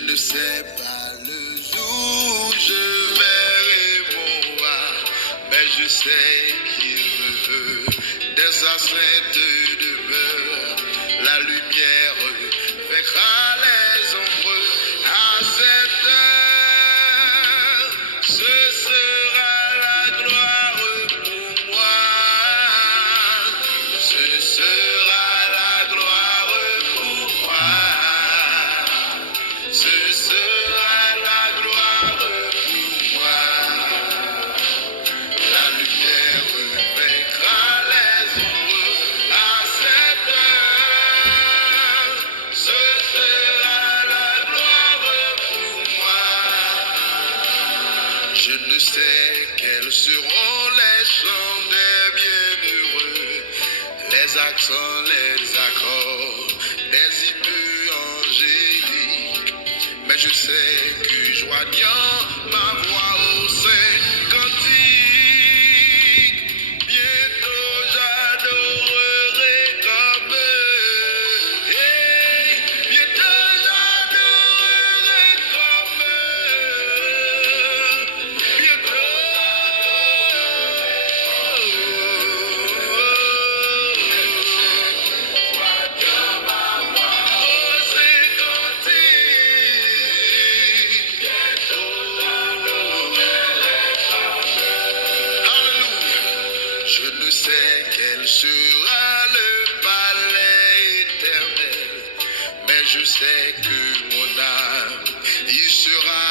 ne sais pas le jour où je verrai mon roi, mais je sais qu'il me veut dans sa sainte demeure. La lumière vaincra les ombres à cette heure. Ce sera la gloire pour moi. Ce sera la gloire pour moi. Ce sera la gloire pour moi. La lumière vaincra les ombres à cette heure. Ce sera la gloire pour moi. Je ne sais quels seront les chants des bienheureux, les accents, les accords, des hymnes angéliques. Mais je sais que joignant ma voix au saint cantique, bientôt j'adorerai comme eux. Hey, bientôt j'adorerai comme eux. Bientôt. Joignant ma voix au saint cantique, bientôt j'adorerai comme eux. Alléluia. Je ne sais quel sera le palais éternel, mais je sais que mon âme y sera